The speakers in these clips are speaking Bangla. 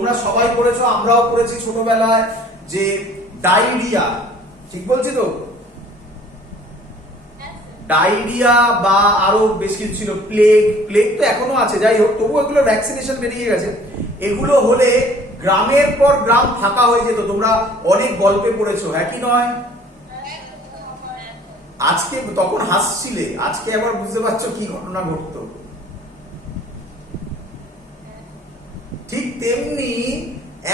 তোমরা সবাই পড়েছো, আমরাও পড়েছি ছোটবেলায় যে ডায়রিয়া, ঠিক বলছি তো? ডায়রিয়া বা আরো বেশ কিছু ছিল, প্লেগ তো এখনো আছে, যাই হোক তবু এগুলো ভ্যাকসিনেশন বেরিয়ে গেছে। এগুলো হলে গ্রামের পর গ্রাম ফাঁকা হয়ে যেত, তোমরা অনেক গল্পে পড়েছো, হ্যাঁ কি নয়? আজকে তখন হাসছিলে, আজকে আবার বুঝতে পারছো কি ঘটনা ঘটতো। ঠিক তেমনি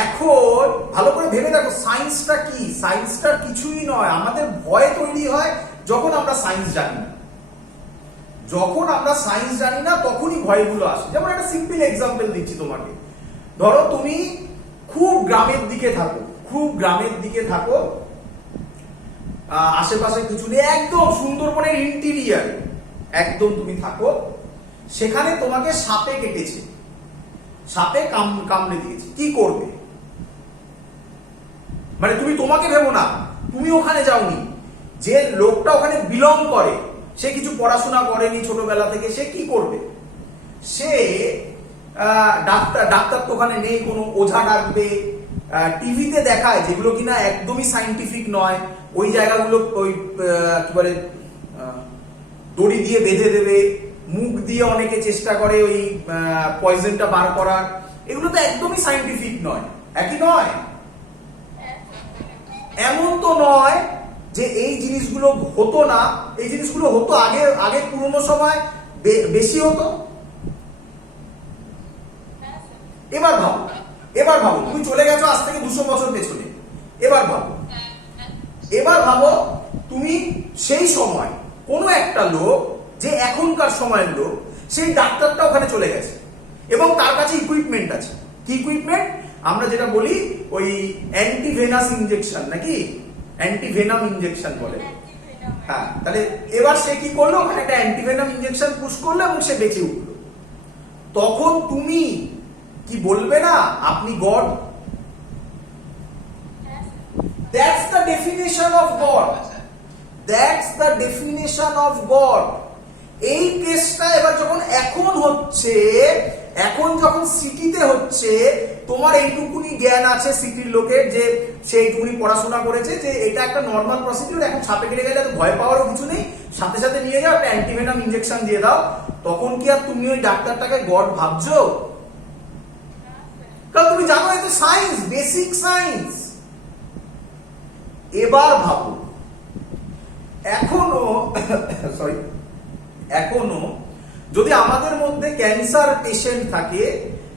এখন ভালো করে ভেবে দেখো সায়েন্সটা কি। সায়েন্সটা কিছুই নয়, আমাদের ভয় তৈরি হয় যখন আমরা সায়েন্স জানি না। যখন আমরা সায়েন্স জানি না তখনই ভয়গুলো আসে। যেমন একটা সিম্পল এক্সাম্পল দিচ্ছি তোমাকে। ধরো তুমি খুব গ্রামের দিকে থাকো, খুব গ্রামের দিকে থাকো, আশেপাশে কিছু নেই, একদম সুন্দরবনের ইন্টিরিয়ার একদম তুমি থাকো, সেখানে তোমাকে সাপে কেটেছে, সাপে কামড়ে দিয়েছে, কি করবে? মানে তুমি তোমাকে ভেবো না, তুমি ওখানে যাওনি, যে লোকটা ওখানে বিলং করে সে কিছু পড়াশোনা করেনি ছোটবেলা থেকে, সে কি করবে? সে ডাক্তার তো ওখানে নেই, কোনো ওঝা ডাকবে, টিভিতে দেখায় যেগুলো কিনা একদমই সাইন্টিফিক নয়, ওই জায়গাগুলো ওই কি বলে দড়ি দিয়ে বেঁধে দেবে, মুখ দিয়ে অনেকে চেষ্টা করে ওই পয়জনটা বার করার, এগুলো তো একদমই সাইন্টিফিক নয়, একই নয়? এমন তো নয় যে এই জিনিসগুলো হতো না, এই জিনিসগুলো হতো আগে, আগে পুরনো সময় বেশি হতো। এবার ভাবো তুমি চলে গেছো আজ থেকে 200 বছর পেছনে, এবার ভাবো তুমি সেই সময় কোনো একটা লোক, যে এখনকার সময়ের লোক, সেই ডাক্তারটা ওখানে চলে গেছে এবং তার কাছে ইকুইপমেন্ট আছে। কি ইকুইপমেন্ট? আমরা যেটা বলি ওই অ্যান্টিভেনাস ইনজেকশন, নাকি অ্যান্টিভেনাম ইনজেকশন বলে। হ্যাঁ, তাহলে এবার সে কি করলো, ওখানে একটা অ্যান্টিভেনাম ইনজেকশন পুশ করলো এবং সে বেঁচে উঠলো। তখন তুমি কি বলবে না আপনি god? That's the definition of God. That's the definition of God. এই কেসটা এবার যখন এখন হচ্ছে, এখন যখন সিটিতে হচ্ছে, তোমার এইটুকুনি জ্ঞান আছে সিটির লোকের, যে সে এইটুকুনি পড়াশোনা করেছে যে এটা একটা নর্মাল প্রসিডিউর, এখন সাপে কেটে গেলে ভয় পাওয়ারও কিছু নেই, সাথে সাথে নিয়ে যাও একটা অ্যান্টিভেনাম ইনজেকশন দিয়ে দাও। তখন কি আর তুমি ওই ডাক্তারটাকে গড ভাবছো? কারণ তুমি জানো এটা সায়েন্স, বেসিক সায়েন্স। এবার ভাবো এখনো যদি আমাদের মধ্যে ক্যান্সার পেশেন্ট থাকে,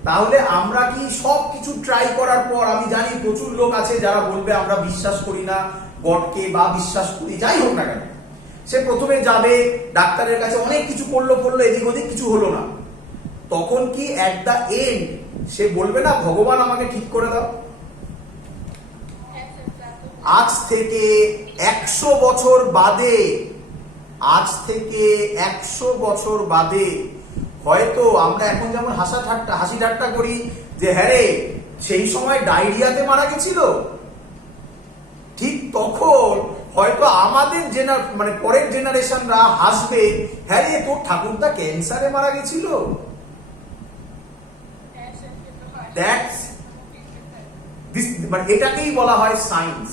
তাহলে আমরা কি সব কিছু ট্রাই করার পর, আমি জানি প্রচুর লোক আছে যারা বলবে আমরা বিশ্বাস করি না গডকে, বা বিশ্বাস করি, যাই হোক না কেন, সে প্রথমে যাবে ডাক্তারের কাছে, অনেক কিছু করলো এদিক ওদিক, কিছু হলো না, তখন কি এট দ্য এন্ড সে বলবে না ভগবান আমাকে ঠিক করে দাও? আজ থেকে 100 বছর বাদে, আজ থেকে 100 বছর বাদে হয়তো আমরা এখন যেমন হাসি ঠাট্টা করি যে হ্যাঁ রে সেই সময় ডায়রিয়াতে মারা গেছিল, ঠিক তখন হয়তো আমাদের মানে পরের জেনারেশনরা হাসবে, হ্যাঁ রে তোর ঠাকুরদা ক্যান্সারে মারা গেছিল। মানে এটাকেই বলা হয় সায়েন্স।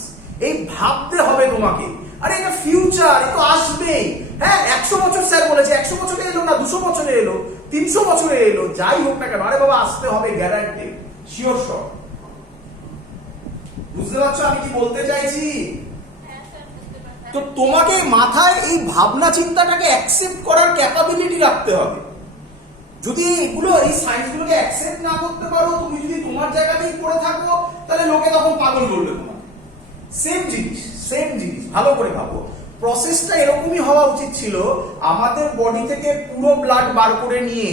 এই ভাবতে হবে তোমাকে, আরে এটা ফিউচার, এ তো আসবেই। হ্যাঁ 100 বছর স্যার বলেছে, 100 বছরে এলো না, 200 বছরে এলো, 300 বছরে এলো, যাই হোক না কেন, আরে বাবা আসতে হবে, গ্যারান্টি, শিওর শট। বুঝতে পারছো আমি কি বলতে চাইছি? তো তোমাকে মাথায় এই ভাবনা চিন্তাটাকে অ্যাকসেপ্ট করার ক্যাপাবিলিটি রাখতে হবে। যদি এগুলো, এই সায়েন্স গুলোকে অ্যাকসেপ্ট না করতে পারো, তুমি যদি তোমার জায়গাতেই পড়ে থাকো, তাহলে লোকে তখন পাগল বলবে তোমাকে। সেম জিনিস। ভালো করে ভাবো, প্রসেসটা এরকমই হওয়া উচিত ছিল, আমাদের বডি থেকে পুরো ব্লাড বার করে নিয়ে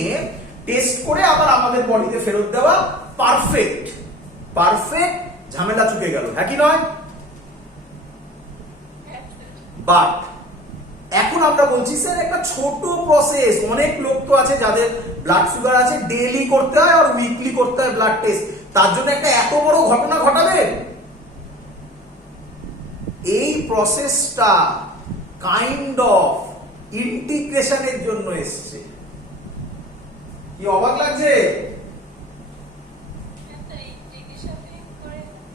টেস্ট করে আবার আমাদের বডিতে ফেরত দেওয়া, পারফেক্ট, ঝামেলা চুকে গেল, হ্যাঁ কি নয়? বাট এখন আমরা বলছি স্যার একটা ছোট প্রসেস, অনেক লোক তো আছে যাদের ব্লাড সুগার আছে, ডেইলি করতে হয় আর উইকলি করতে হয় ব্লাড টেস্ট, তার জন্য একটা এত বড় ঘটনা ঘটাবে? এই প্রসেসটা কাইন্ড অফ ইন্টিগ্রেশনের জন্য এসছে। কি অবাক লাগছে?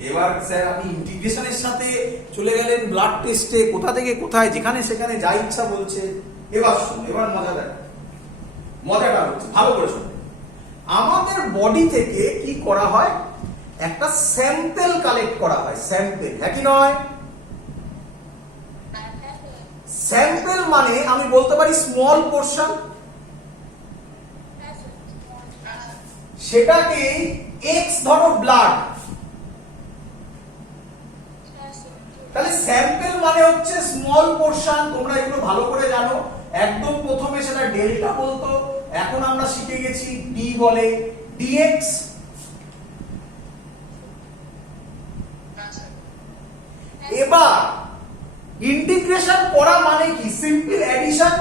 এবার স্যার আপনি ইন্টিগ্রেশনের সাথে চলে গেলেন ব্লাড টেস্টে, কোথা থেকে কোথায়, যেখানে সেখানে যা ইচ্ছা বলছে। এবার শুনুন, এবার মজাটা হচ্ছে, ভালো করে শুনুন। আমাদের বডি থেকে কি করা হয়, একটা স্যাম্পল কালেক্ট করা হয়, স্যাম্পল, হ্যাঁ কি নয়? স্যাম্পল মানে আমি বলতে পারি স্মল পোর্শন, সেটাকে এক্স ধরো ব্লাড, তাহলে স্যাম্পল মানে হচ্ছে স্মল পোর্শন। তোমরা এগুলো ভালো করে জানো, একদম প্রথমে সেটা ডেল্টা বলতো, এখন আমরা শিখে গেছি ডি বলে, ডিএক্স। এবার ইন্টিগ্রেশন করা মানে কি, সিম্পল এডিশন।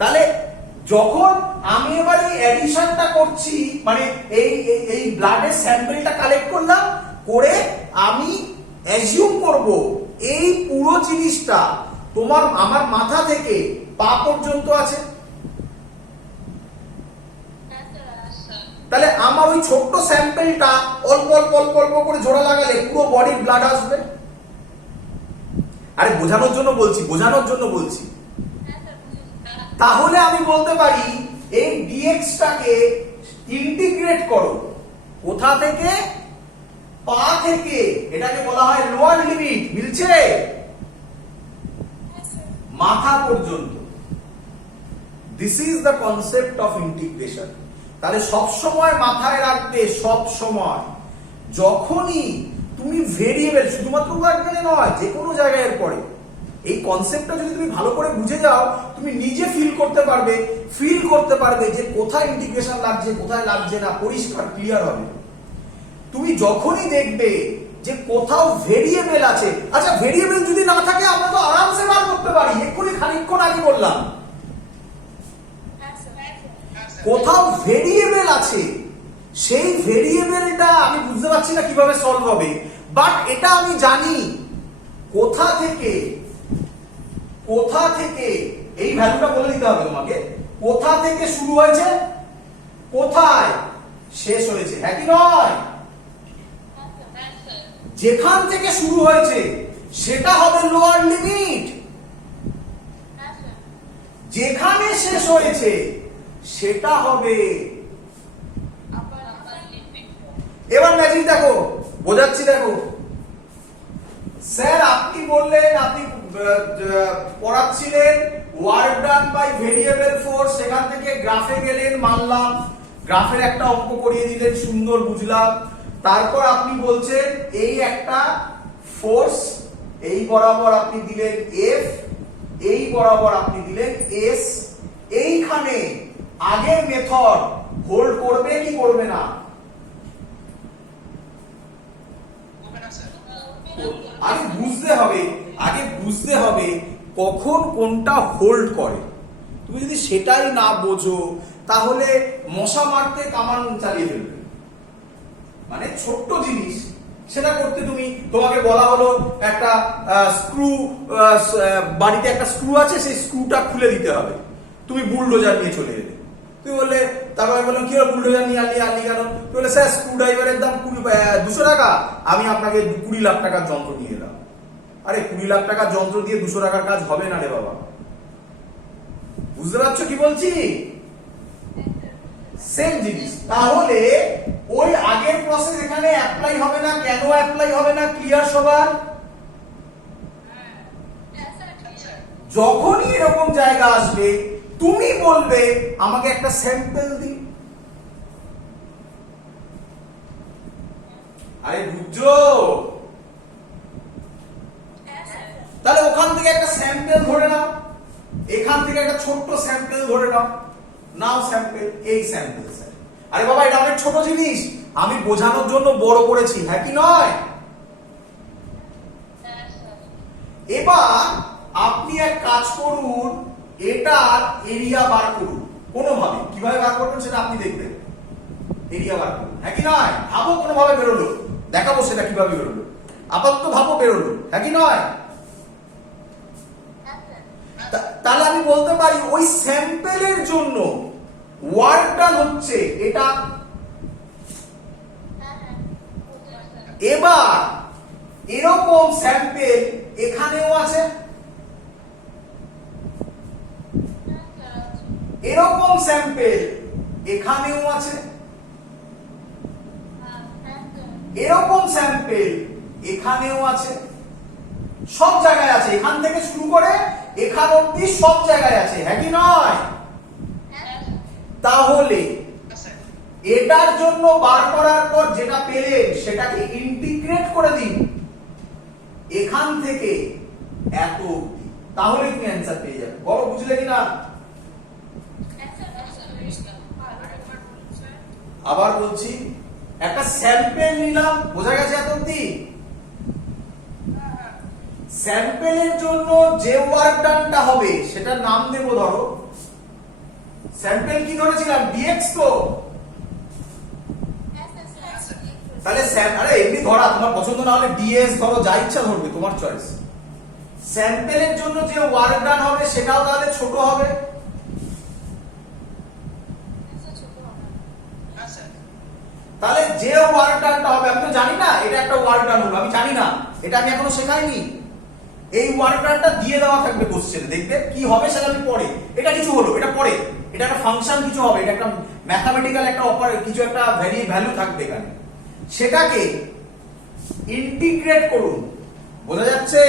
তাহলে যখন আমি এবার এই এডিশনটা করছি, মানে এই ব্লাডের স্যাম্পলটা কালেক্ট করলাম, করে আমি অ্যাজিউম করব এই পুরো জিনিসটা আমার মাথা থেকে পা পর্যন্ত আছে। তাহলে আমার ওই ছোট্ট স্যাম্পলটা অল্প অল্প অল্প অল্প করে জোড়া লাগালে পুরো বডির ব্লাড আসবে। আরে বোঝানোর জন্য বলছি। তাহলে আমি বলতে পারি এই ডিএক্সটাকে ইন্টিগ্রেট করো, কোথা থেকে, পা থেকে, এটাকে বলা হয় লোয়ার লিমিট, মিলছে, মাথা পর্যন্ত। This is the concept of integration. তাহলে সব সময় মাথায় রাখবে, সব সময় যখনই তুমি ভেরিয়েবল, শুধুমাত্র উদাহরণে নয়, যে কোনো জায়গায় পড়ে এই কনসেপ্টটা যদি তুমি ভালো করে বুঝে যাও, তুমি নিজে ফিল করতে পারবে যে কোথায় ইন্টিগ্রেশন লাগছে, কোথায় লাগছে না, পরিষ্কার ক্লিয়ার হবে। তুমি যখনই দেখবে যে কোথাও ভেরিয়েবল আছে, আচ্ছা ভেরিয়েবল যদি না থাকে আমরা তো আরামসে বার করতে পারি, এক্ষুনি খানিকক্ষণ আগে বললাম। কোথাও ভেরিয়েবল আছে, সেই ভেরিয়েবলটা আমি বুঝতে পারছি না কিভাবে সলভ হবে, বাট এটা আমি জানি কোথা থেকে এই ভ্যালুটা বলে দিতে হবে তোমাকে, কোথা থেকে শুরু হয়েছে, কোথায় শেষ হয়েছে, হ্যাঁ কি নয়? যেখান থেকে শুরু হয়েছে সেটা হবে লোয়ার লিমিট, যেখানে শেষ হয়েছে সেটা হবে। এবার ম্যাজিক দেখো, বোঝাচ্ছি, দেখো স্যার আপনি বললেন, আপনি পড়াচ্ছিলেন work done by variable force, সেখান থেকে গ্রাফে গেলেন, মানলাম গ্রাফের একটা অঙ্ক করিয়ে দিলেন, সুন্দর বুঝলাম। তারপর আপনি বলছেন এই একটা ফোর্স, এই বরাবর আপনি দিলেন এফ, এই বরাবর আপনি দিলেন এস, এইখানে আগের মেথড হোল্ড করবে কি করবে না? আগে বুঝতে হবে কখন কোনটা হোল্ড করে। তুমি যদি সেটাই না বোঝো তাহলে মশা মারতে কামান চালিয়ে ফেলবে। মানে ছোট্ট জিনিস সেটা করতে তোমাকে বলা হলো একটা স্ক্রু, বাড়িতে একটা স্ক্রু আছে, সেই স্ক্রুটা খুলে দিতে হবে, তুমি বুলডোজার নিয়ে চলে এলে। তুই বললে, তারপরে বললাম কি হলো বুলডোজার নিয়ে আনলি কেন? তুই বলে স্যার স্ক্রু ড্রাইভারের দাম 200 টাকা, আমি আপনাকে 20 লাখ টাকার যন্ত্র নিয়ে এলাম। আরে 20 লাখ টাকার যন্ত্র দিয়ে 200 টাকার কাজ হবে না রে বাবা। বুঝতে পারছো কি বলছি? সেম জিনিস। তাহলে ওই আগের প্রসেস এখানে অ্যাপ্লাই হবে না, কেন অ্যাপ্লাই হবে না? ক্লিয়ার সবার? যখনই এরকম জায়গা আসবে তুমি বলবে আমাকে একটা স্যাম্পল দিন। আরে বুঝছো? তাহলে ওখান থেকে একটা স্যাম্পল ধরে নাও, এখান থেকে একটা ছোট্ট স্যাম্পল ধরে নাও স্যাম্পল, এই স্যাম্পল। স্যার আরে বাবা এটা অনেক ছোট জিনিস, আমি বোঝানোর জন্য বড় করেছি, হ্যাঁ কি নয়? এবার আপনি এক কাজ করুন, এটার এরিয়া বার করুন কোনোভাবে। কিভাবে বার করবেন সেটা আপনি দেখবেন। এরিয়া বার করুন, হ্যাঁ কি নয়? ভাবো কোনোভাবে বেরোলো, দেখাবো সেটা কিভাবে বেরোলো। আপাতত ভাবো বেরোলো, হ্যাঁ কি নয়? তাহলে আমি বলতে পারি ওই স্যাম্পলের জন্য ওয়ার্ক ডান হচ্ছে এটা। এবার এরকম স্যাম্পেল এখানেও আছে, এরকম স্যাম্পেল এখানেও আছে, এরকম স্যাম্পেল এখানেও আছে, সব জায়গায় আছে। এখান থেকে শুরু করে এখান অবধি সব জায়গায় আছে, হ্যাঁ কি নয়? তাহলে এটার জন্য বার করার পর যেটা পেলেন সেটাকে ইন্টিগ্রেট করে দিন এখান থেকে এত অবধি, তাহলে তুমি অ্যান্সার পেয়ে যাবে। বলো বুঝলে কিনা? আবার বলছি, একটা স্যাম্পেল নিলাম, বোঝা গেছে এত অবধি? স্যাম্পেলের জন্য যে ওয়ার্ক ডানটা হবে সেটার নাম দেব, ধরো স্যাম্পেল কি ধরেছিলাম, ডিএক্স। তো তাহলে আরে এমনি ধরা, তোমার পছন্দ না হলে ডিএস ধরো, যা ইচ্ছা ধরবে, তোমার চয়েস। স্যাম্পেলের জন্য যে ওয়ার্ক ডান হবে সেটাও তাহলে ছোট হবে। তাহলে যে ওয়ার্ক ডানটা হবে, আমি তো জানি না এটা একটা ওয়ার্ক ডান হলো, আমি জানি না, এটা আমি এখনো শেখাইনি। এই ওয়ার্ক ডানটা দিয়ে দেওয়া থাকবে কোশ্চেনে, দেখবে কি হবে সেটা আমি পরে, এটা কিছু হলো, এটা পরে, এটা একটা ফাংশন কিছু হবে, এটা একটা ম্যাথমেটিক্যাল একটা কিছু একটা ভ্যালু থাকবে এখানে, সেটাকে ইন্টিগ্রেট করুন। বোঝা যাচ্ছে?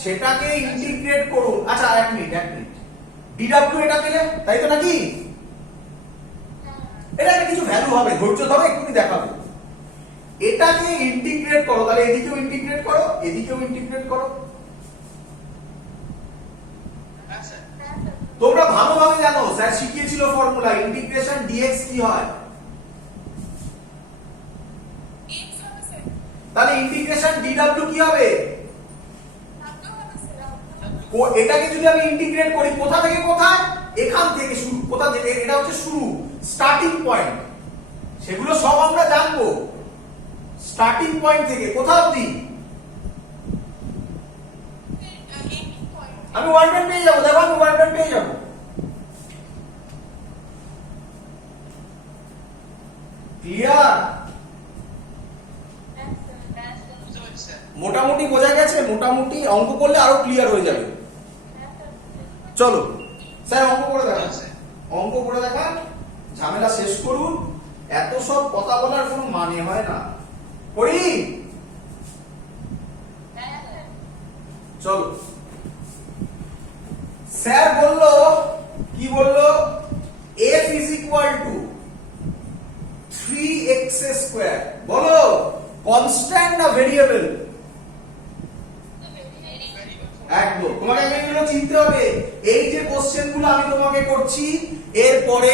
সেটাকে ইন্টিগ্রেট করুন। আচ্ছা এক মিনিট, ডিডব্লিউ এটা পেলে, তাই তো নাকি? এটা কিছু ভ্যালু হবে, ধৈর্য ধরো, এক্ষুনি দেখাবো। এটাকে ইন্টিগ্রেট করো, তাহলে এদিকেও ইন্টিগ্রেট করো, এদিকেও ইন্টিগ্রেট করো। তোমরা ভালোভাবে জানো, স্যার শিখিয়েছিল ফর্মুলা, ইন্টিগ্রেশন ডিএক্স কি হয়। তাহলে ইন্টিগ্রেশন ডিডব্লিউ কি হবে? এটাকে যদি আমি ইন্টিগ্রেট করি, কোথা থেকে কোথায়? এখান থেকে শুরু, কোথা থেকে? এটা হচ্ছে শুরু, স্টার্টিং পয়েন্ট, সেগুলো সব আমরা জানবো। স্টার্টিং পয়েন্ট থেকে কোথা অবধি? আমি ওয়ার্ক ডান পেয়ে যাবো, দেখো আমি ওয়ার্ক ডান পেয়ে যাবো। ক্লিয়ার? মোটামুটি বোঝা গেছে? মোটামুটি অঙ্ক করলে আরো ক্লিয়ার হয়ে যাবে। চলো স্যার অঙ্ক করে দেখান, অঙ্ক করে দেখান, ঝামেলা শেষ করুন। এত সব কথা বলার কোনো মানে হয় না। করি? চলো। স্যার বললো, কি বললো? f is equal to 3x square। বলো কনস্ট্যান্ট না ভেরিয়েবল? একদম। তোমাকে এগুলো চিনতে হবে। এই যে কোশ্চেন গুলো আমি তোমাকে করছি, এরপরে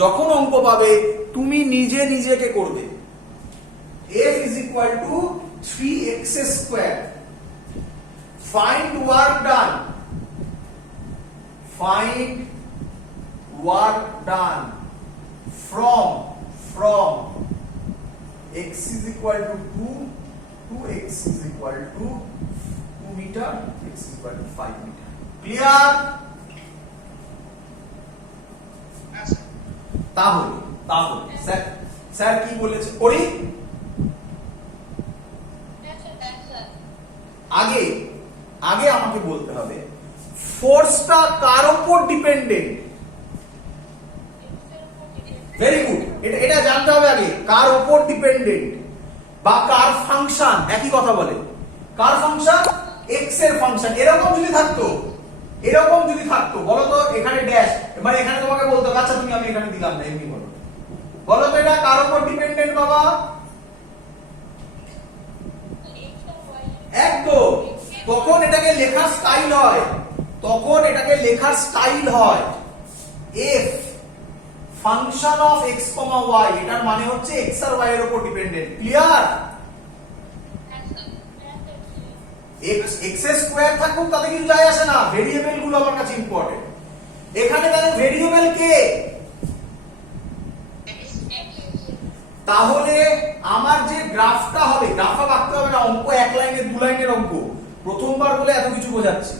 যখন অঙ্ক পাবে তুমি নিজে নিজেকে করবে। f is equal to 3x square. Find work done. Find work done from x is equal to 2 to x is equal to 2 meter, x is equal to 5 meter. Clear? তাহলে স্যার কি বলেছে? করি? আগে আমাকে বলতে হবে ফোর্সটা কার উপর ডিপেন্ডেন্ট। ভেরি গুড, এটা জানতে হবে আগে, কার উপর ডিপেন্ডেন্ট বা কার ফাংশন, একই কথা বলে। কার ফাংশন? এক্স এর ফাংশন। এরকম যদি থাকতো বলো তো, এখানে ড্যাশ, এবার এখানে তোমাকে বলতে হবে আচ্ছা তুমি, আমি এখানে দিলাম না, এমনি বলো। বলো তো এটা কার উপর ডিপেন্ডেন্ট বাবা? একদম। তখন এটাকে লেখার স্টাইল হয়, f function of x, y, এটার মানে হচ্ছে x আর y এর উপর ডিপেন্ডেন্ট। ক্লিয়ার? x স্কয়ার থাকুক তাতে কিছু যায় আসে না, ভেরিয়েবল গুলো আমার কাছে ইম্পর্টেন্ট। এখানে তাহলে ভেরিয়েবল কে? তাহলে আমার যে গ্রাফটা হবে, গ্রাফটা আঁকতে হবে না, অঙ্ক এক লাইনের দু লাইনের অঙ্ক, প্রথমবার বলে এত কিছু বোঝাচ্ছি।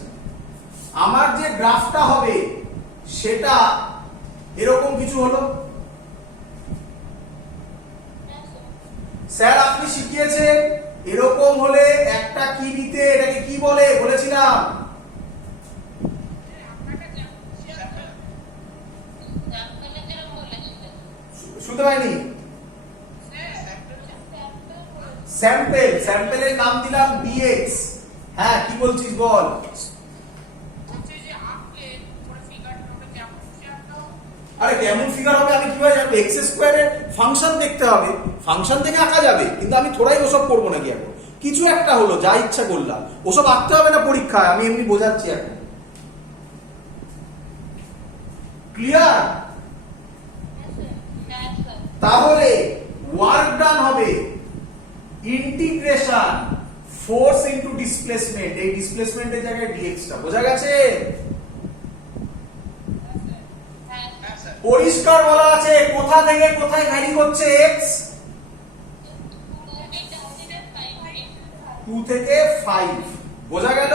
আমার যে গ্রাফটা হবে সেটা এরকম কিছু হলো। স্যার আপনি শিখিয়েছেন এরকম হলে একটা কি দিতে, এটাকে কি বলে বলেছিলাম? শুনতে পাইনি? স্যাম্পেল। স্যাম্পেলের নাম দিলাম ডিএক্স। হ্যাঁ কি বলছিস বল? আরে কেমন ফিগার হবে আমি কিভাবে জানবো? এক্স স্কোয়ারের ফাংশন দেখতে হবে, ফাংশন থেকে আঁকা যাবে, কিন্তু আমি থোড়াই ওসব করবো নাকি এখন? কিছু একটা হলো, যা ইচ্ছা করলাম, ওসব আঁকতে হবে না পরীক্ষায়, আমি এমনি বোঝাচ্ছি এখন। ক্লিয়ার? তাহলে ওয়ার্ক ডান হবে ইন্টিগ্রেশন ফোর্স ইনটু ডিসপ্লেসমেন্ট, এই ডিসপ্লেসমেন্টের জায়গায় ডিএক্স টা। বোঝা গেছে? পরিষ্কার বলা আছে কোথা থেকে কোথায় ভ্যারি করছে এক্স? 2 থেকে 5। বোঝা গেল?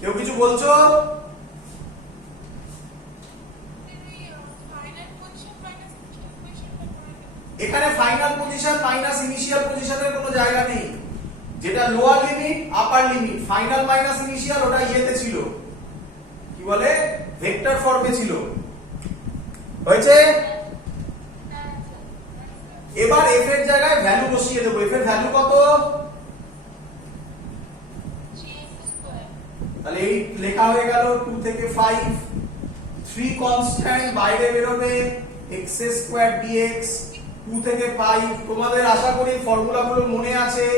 কেউ কিছু বলছো? এখানে ফাইনাল পজিশন মাইনাস ইনিশিয়াল পজিশনের কোনো জায়গা নেই। যেটা lower limit upper limit, final minus initial ওটা ইয়েতে ছিল, কি বলে, ভেক্টর ফর্মে ছিল। হয়েছে? এবার এফ এর জায়গায় ভ্যালু বসিয়ে দেবো। এফ এর ভ্যালু কত? তাহলে এই লেখা হয়ে গেল 2 থেকে 5। 3 কনস্ট্যান্ট বাইরে বেরোবে, এক্স স্কয়ার ডিএক্স 2 থেকে 5। তোমাদের আশা করি ফর্মুলাগুলো মনে আছে।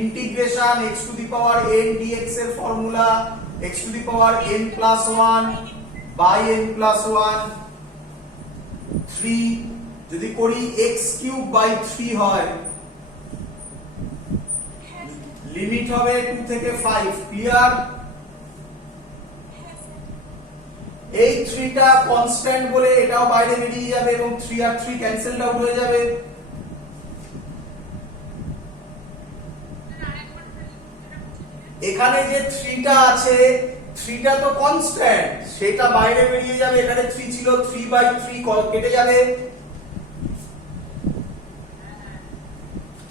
Integration x to the power n dx এর formula x to the power n plus 1 by n plus 1। 3 যদি করি x কিউব বাই 3 হয়, লিমিট হবে 2 থেকে 5। ক্লিয়ার? এই 3 টা কনস্ট্যান্ট বলে এটাও বাইরে বেরিয়ে যাবে এবং 3 আর 3 ক্যান্সেল আউট হয়ে যাবে। এখানে যে 3 টা আছে, 3 টা তো কনস্ট্যান্ট, সেটা বাইরে বেরিয়ে যাবে। এখানে 3 ছিল, 3/3 কেটে যাবে।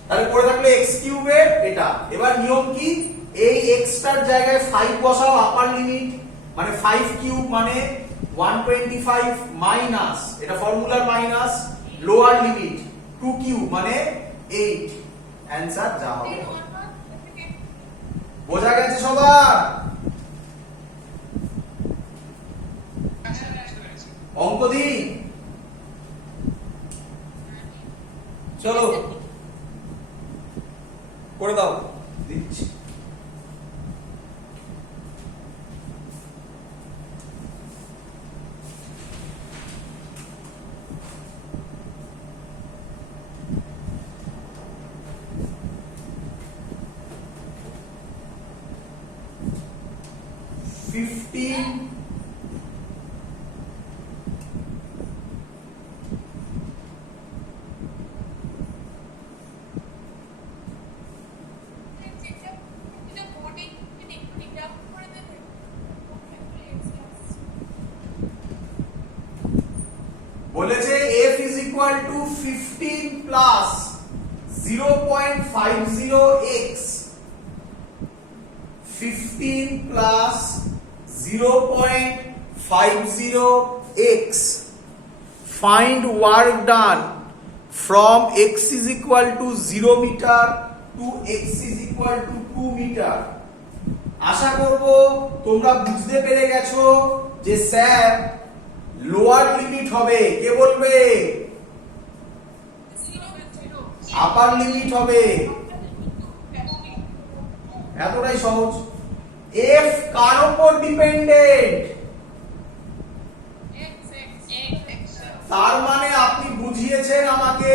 তাহলে পড়ে থাকলো x কিউবের এটা। এবার নিয়ম কি? এই x টার জায়গায় 5 বসাও, আপার লিমিট মানে 5 কিউব মানে 125 মাইনাস, এটা ফর্মুলার মাইনাস, লোয়ার লিমিট 2 কিউব মানে 8। অ্যানসার যা হবে। বোঝা গেছে সবার? অঙ্ক দিই? চলো করে দাও, দিচ্ছি। বলেছে f is equal to 15 plus 0.50x, 15 plus 0.50x. Find work done from x is equal to 0 meter to x is equal to 2 meter. আশা করব তোমরা বুঝতে পেরে গেছো যে স্যার লোয়ার লিমিট হবে, কে বলবে? আপার লিমিট হবে। এতটাই সহজ। এফ কার উপর ডিপেন্ডেন্ট? তার মানে আপনি বুঝিয়েছেন আমাকে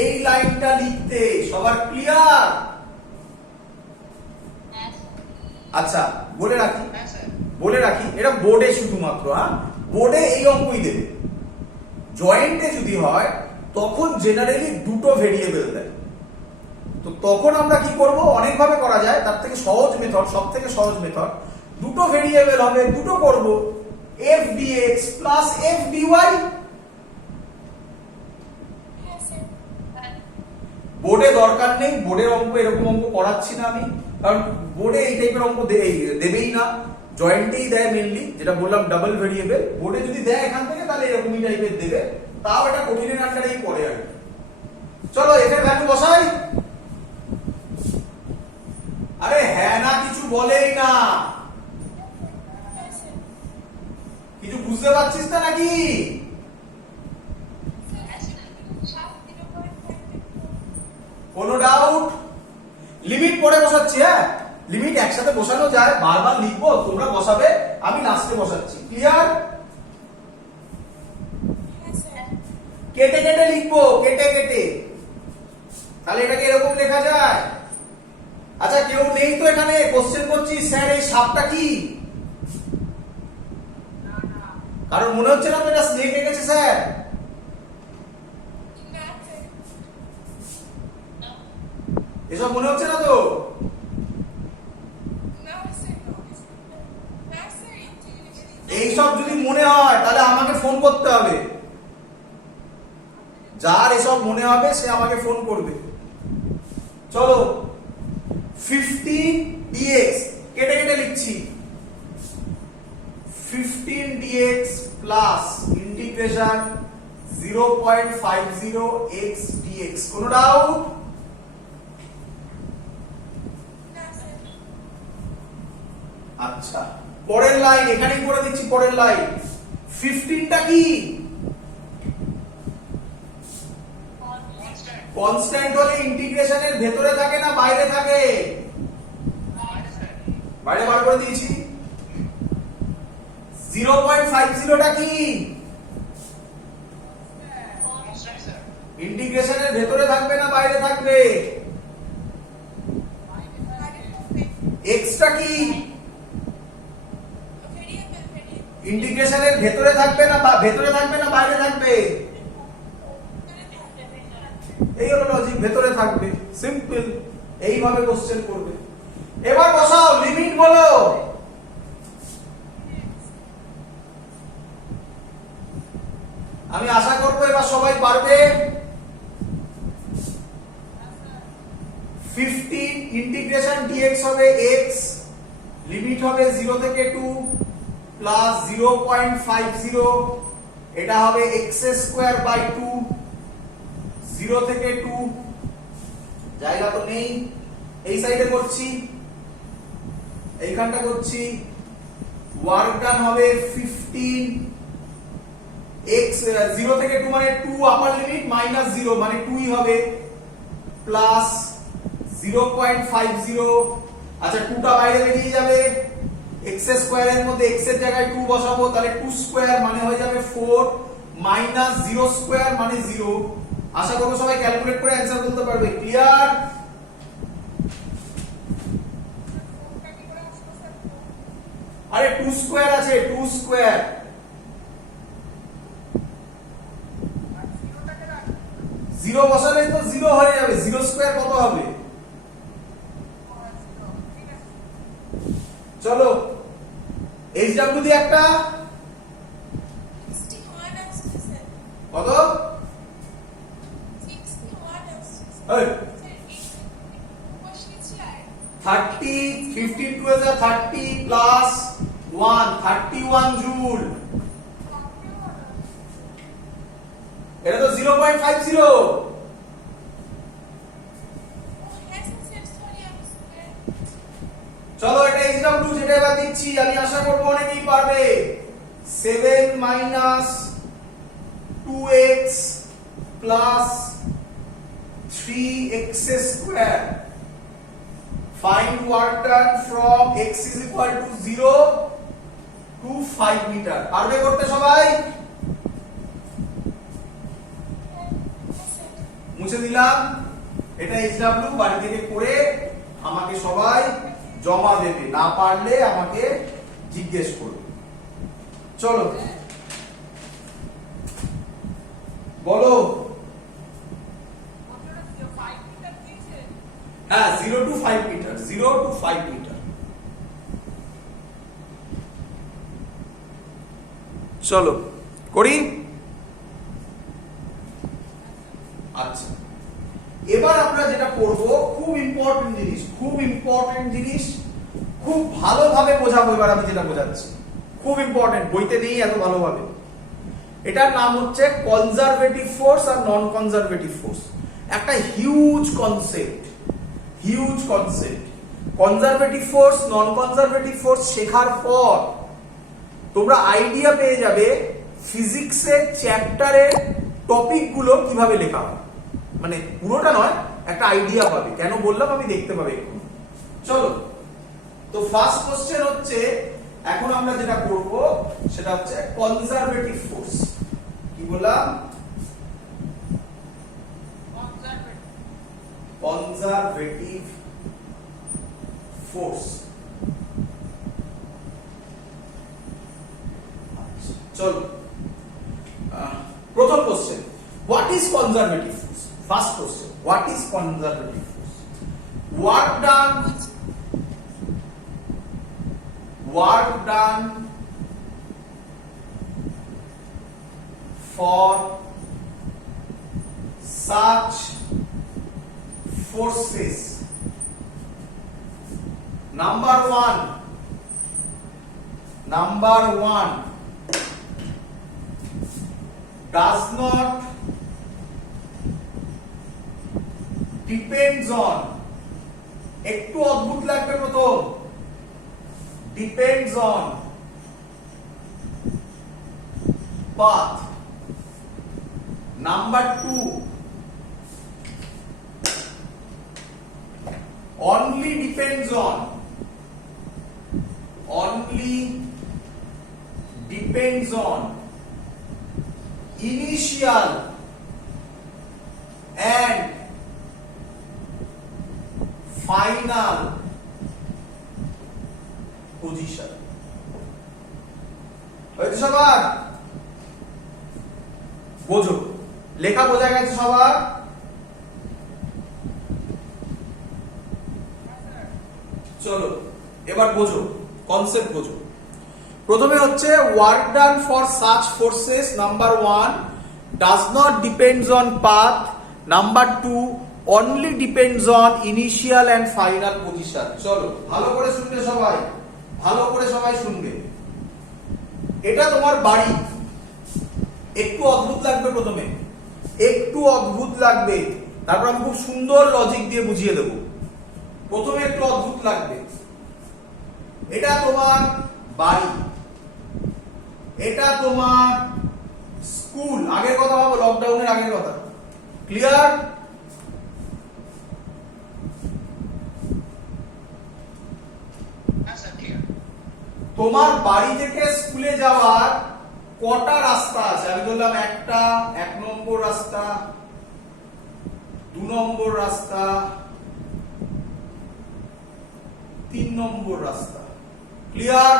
এই লাইনটা লিখতে। সবার ক্লিয়ার? আচ্ছা বলে রাখি এটা বোর্ডে শুধুমাত্র, বোর্ডে এই অঙ্কই দেবে। জয়েন্টে যদি হয় তখন জেনারেলি দুটো ভেরিয়েবল দেয়, তো তখন আমরা কি করব, অনেক ভাবে করা যায়, তার থেকে সহজ মেথড, সব থেকে সহজ মেথড, দুটো ভেরিয়েবল হবে, দুটো করব, f dx plus f dy। বোর্ডে দরকার নেই, বোর্ডের অঙ্ক এরকম অঙ্ক করাচ্ছি না আমি, কারণ বোর্ডে এই টাইপের অঙ্ক দেবেই না, জয়েন্টেই দেয় মেনলি, যেটা বললাম ডাবল ভেরিয়েবল। বোর্ডে যদি দেয় এখান থেকে তাহলে এরকমই টাইপের দেবে, তাও এটা কঠিনের আন্ডারেই পড়ে আর কি। চলো এর ভ্যালু বসাই। আরে হ্যাঁ না কিছু বলেই না, কিছু বুঝতে পারছিস না নাকি? কোনো ডাউট? লিমিট পরে বসাচ্ছি, হ্যাঁ লিমিট একসাথে বসানো যায়, বারবার লিখবো, তোমরা বসাবে, আমি লাস্টে বসাচ্ছি। ক্লিয়ার? কেটে কেটে লিখবো, কেটে কেটে, তাহলে এটাকে এরকম লেখা যায়। আচ্ছা কেউ নেই তো এখানে কোশ্চেন করছি, স্যার এই সাপটা কি? কারণ মনে হচ্ছে না তো এটা স্নেক এঁকেছে স্যার? এসব মনে হচ্ছে না তো? এইসব যদি মনে হয় তাহলে আমাকে ফোন করতে হবে, যার এসব মনে হবে সে আমাকে ফোন করবে। চলো 15 dx কেটে কেটে লিখছি, 15 dx plus integration 0.50 x dx। কোনো ডাউট? আচ্ছা পরের লাইন এখানেই করে দিচ্ছি, পরের লাইন 15টা কি? কনস্ট্যান্ট হলে ইন্টিগ্রেশনের ভেতরে থাকে না বাইরে থাকে? বাইরে বার করে দিয়েছি। 0.50টা কি? ইন্টিগ্রেশনের ভেতরে থাকবে না বাইরে থাকবে? এক্সটা কি? ইন্টিগ্রেশনের ভেতরে থাকবে না বাইরে থাকবে? এই হলো লজিক, ভেতরে থাকবে, সিম্পল। এইভাবে কোশ্চেন করবে। এবার বসাও, লিমিট বলো। আমি আশা করব এবার সবাই পারবে। 15 ইন্টিগ্রেশন dx হবে x, লিমিট হবে 0 থেকে 2 প্লাস 0.50, এটা হবে x স্কয়ার বাই 2, 0 থেকে 2, জায়গা তো নেই, এই সাইডে করছি, এইখানটা করছি। ওয়ার্ক ডান হবে 15 x 0 থেকে 2 মানে 2 আপার লিমিট মাইনাস 0 মানে 2ই হবে, প্লাস 0.50। আচ্ছা 2টা বাইরে বেরিয়ে যাবে, x স্কয়ারের মধ্যে x এর জায়গায় 2 বসাবো, তাহলে 2 স্কয়ার মানে হয়ে যাবে 4 মাইনাস 0 স্কয়ার মানে 0। আশা করব সবাই ক্যালকুলেট করে অ্যানসার বলতে পারবে। ক্লিয়ার? আরে 2 স্কয়ার আছে, 2 স্কয়ার, 0 বসালে তো 0 হয়ে যাবে, 0 স্কয়ার কত হবে? চলো HW দিয়ে একটা কত? 30, 15 to 30 plus 1, 31 জুল। এটা তো 0.50। চলো এটা HW যেটা এবার দিচ্ছি, আমি আশা করব অনেকেই পারবে। 7 minus 2x plus 3x square. Find work done from x is equal to 0 to 5 meter. পারবে করতে সবাই? মুছে দিলাম। এটা HW বাড়ি থেকে করে আমাকে সবাই জমা দেবে, না পারলে আমাকে জিজ্ঞেস করবে। চলো বলো। হ্যাঁ 0 to 5 মিটার, 0 to 5 মিটার। চলো করি। আচ্ছা, এবার আমরা যেটা করব, খুব ইম্পর্টেন্ট জিনিস, খুব ইম্পর্টেন্ট জিনিস, খুব ভালোভাবে বোঝাবো। এবার আমি যেটা বোঝাচ্ছি খুব ইম্পর্টেন্ট, বইতে নেই এত ভালোভাবে। এটার নাম হচ্ছে কনজারভেটিভ ফোর্স আর নন কনজারভেটিভ ফোর্স। একটা huge concept, huge concept. Conservative force, non conservative force শেখার পর তোমরা আইডিয়া পেয়ে যাবে ফিজিক্সের চ্যাপ্টারের টপিকগুলো কিভাবে লেখা হয়। মানে পুরোটা নয়, একটা আইডিয়া পাবে। কেন বললাম আমি দেখতে পাবে এখন। চলো, তো ফার্স্ট কোশ্চেন হচ্ছে, এখন আমরা যেটা করব সেটা হচ্ছে কনজারভেটিভ ফোর্স। কি বললাম? Conservative force. চলো, প্রথম question, what is conservative force? First question, what is conservative force? Work done for such forces. Number one, does not depends on, একটু অদ্ভুত লাগবে প্রথম, depends on path. Number two, only depends on initial and final position. হয়েছে সবার? বোঝো, লেখা বোঝা গেছে সবার? চলো এবার বোঝো, কনসেপ্ট বোঝো। প্রথমে হচ্ছে work done for such forces, number 1 does not depends on path, number 2 only depends on initial and final position. চলো ভালো করে শুনবে সবাই, ভালো করে সবাই শুনবে। এটা তোমার বাড়ি। একটু অদ্ভুত লাগবে প্রথমে, একটু অদ্ভুত লাগবে, তারপর আমি খুব সুন্দর লজিক দিয়ে বুঝিয়ে দেব। প্রথমে একটু অদ্ভুত লাগবে। এটা তোমার বাড়ি, এটা তোমার স্কুল। আগের কথা ভাবো, লকডাউনের আগের কথা। ক্লিয়ার? তোমার বাড়ি থেকে স্কুলে যাওয়ার কটা রাস্তা আছে? আমি বললাম একটা, 1 নম্বর রাস্তা, 2 নম্বর রাস্তা, 3 নম্বর রাস্তা। ক্লিয়ার?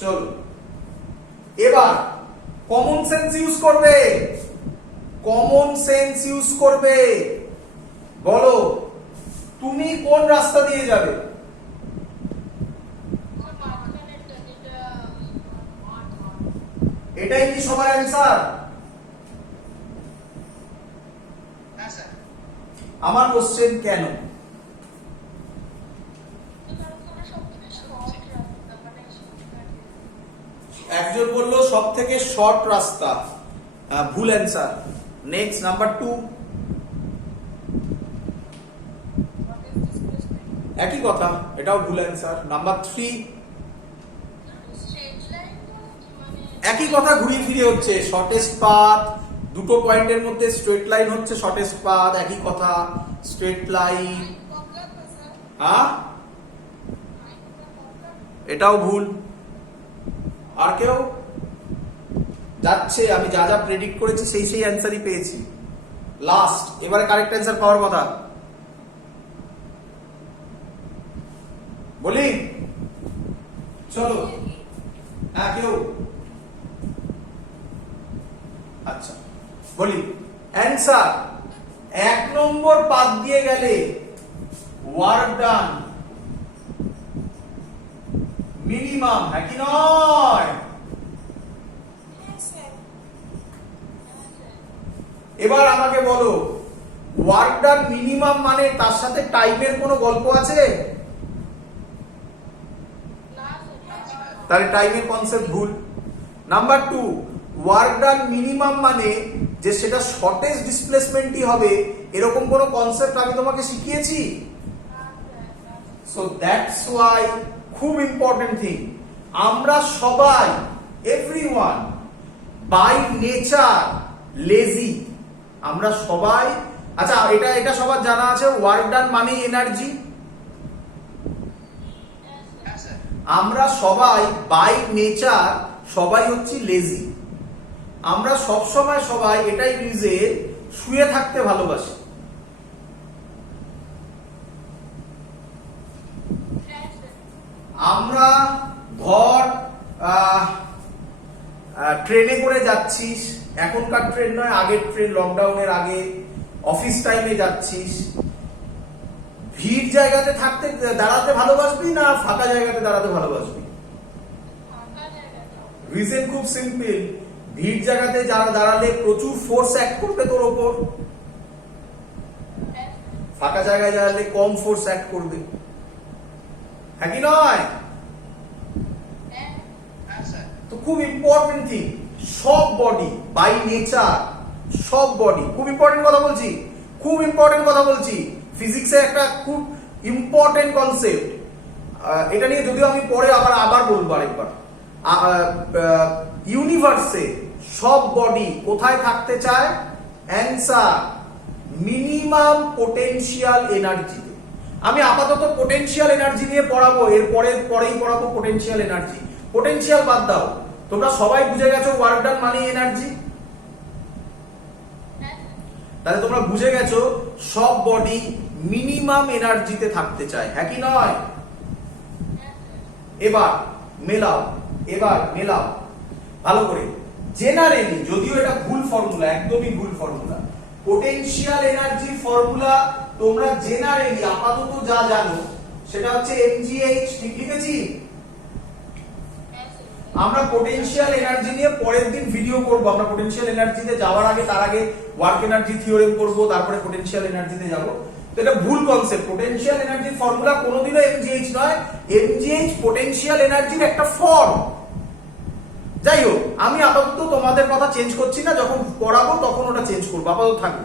চলো এবার কমন সেন্স ইউজ করবে, কমন সেন্স ইউজ করবে। বলো তুমি কোন রাস্তা দিয়ে যাবে? এটাই কি সবার অ্যান্সার? আমার কোশ্চেন কেন? একজন বললো সব থেকে শর্ট রাস্তা, ভুল অ্যান্সার। নেক্সট, নাম্বার 2 একই কথা, এটাও ভুল অ্যান্সার। নাম্বার 3 একই কথা ঘুরিয়ে ফিরে হচ্ছে, শর্টেস্ট পাথ, দুটো পয়েন্টের মধ্যে স্ট্রেট লাইন হচ্ছে শর্টেস্ট পাথ, একই কথা, স্ট্রেট লাইন। হ্যাঁ এটাও ভুল। আর কেউ যাচ্ছে? আমি যা যা প্রেডিক্ট করেছি সেই সেই অ্যান্সারই পেয়েছি। লাস্ট, এবারে কারেক্ট অ্যান্সার পাওয়ার কথা বলি। চলো, হ্যাঁ কেউ? আচ্ছা বলি, অ্যান্সার 1 নম্বর বাদ দিয়ে গেলে ওয়ার্ক ডান মিনিমাম, হ্যাঁ কি নয়? এবার আমাকে বলো ওয়ার্ক ডান মিনিমাম মানে তার সাথে টাইমের কোনো গল্প আছে? তাহলে টাইমের কনসেপ্ট ভুল। নাম্বার 2, ওয়ার্ক ডান মিনিমাম মানে যে সেটা শর্টেজ ডিসপ্লেসমেন্টই হবে এরকম কোনো কনসেপ্ট আমি তোমাকে শিখিয়েছি? সো দ্যাটস ওয়াই খুব ইম্পর্টেন্ট থিং, আমরা সবাই এভরিওয়ান বাই নেচার লেজি। আমরা সবাই, আচ্ছা এটা সবার জানা আছে ওয়ার্ক ডান মানে এনার্জি। আমরা সবাই বাই নেচার সবাই হচ্ছে লেজি। আমরা সব সময় সবাই এটাই বুঝে শুয়ে থাকতে ভালোবাসি। আমরা ধর ট্রেনে করে যাচ্ছিস, এখনকার ট্রেন নয় আগের ট্রেন, লকডাউনের আগে, অফিস টাইমে যাচ্ছিস, ভিড় জায়গাতে থাকতে দাঁড়াতে ভালোবাসবি না ফাঁকা জায়গাতে দাঁড়াতে ভালোবাসবি? রিজন খুব সিম্পল, ভিড় জায়গাতে যারা দাঁড়ালে প্রচুর ফোর্স অ্যাক্ট করবে তোর ওপর, ফাঁকা জায়গায় দাঁড়ালে কম ফোর্স অ্যাক্ট করবে, হ্যাঁ কি নয়? তো খুব ইম্পর্টেন্ট থিং, সব বডি বাই নেচার, সব বডি, খুব ইম্পর্টেন্ট কথা বলছি, খুব ইম্পর্টেন্ট কথা বলছি, ফিজিক্সের একটা খুব ইম্পর্টেন্ট কনসেপ্ট। এটা নিয়ে যদিও আমি পরে আবার বলবো আরেকবার। ইউনিভার্সে সব বডি কোথায় থাকতে চায়? অ্যান্সার মিনিমাম পোটেনশিয়াল এনার্জিতে। আমি আপাতত পোটেনশিয়াল এনার্জি নিয়ে পড়াবো, এর পরেই পড়াবো পোটেনশিয়াল এনার্জি। পোটেনশিয়াল বাদ দাও, তোমরা সবাই বুঝে গেছো ওয়ার্ক ডান মানে এনার্জি। তাহলে তোমরা বুঝে গেছো সব বডি মিনিমাম এনার্জিতে থাকতে চায়, হ্যাঁ কি নয়? এবার মেলাও ভালো করে। জেনারেলি, যদিও এটা ভুল ফর্মুলা, একদমই ভুল ফর্মুলা, পোটেনশিয়াল এনার্জি ফর্মুলা তোমরা জেনারেলি আপাতত যা জানো সেটা হচ্ছে mgh, ঠিক লিখেছি? আমরা পোটেনশিয়াল এনার্জি নিয়ে পরের দিন ভিডিও করব। আমরা পোটেনশিয়াল এনার্জিতে যাওয়ার আগে তার আগে ওয়ার্ক এনার্জি থিওরেম করব, তারপরে পোটেনশিয়াল এনার্জিতে যাব। তো এটা ভুল কনসেপ্ট, পোটেনশিয়াল এনার্জির ফর্মুলা কোনোদিনও mgh নয়, mgh পোটেনশিয়াল এনার্জির একটা ফর্ম। যাই হোক, আমি আপাতত তোমাদের কথা চেঞ্জ করছি না, যখন পড়াবো তখন ওটা চেঞ্জ করবো, আপাতত থাকবে।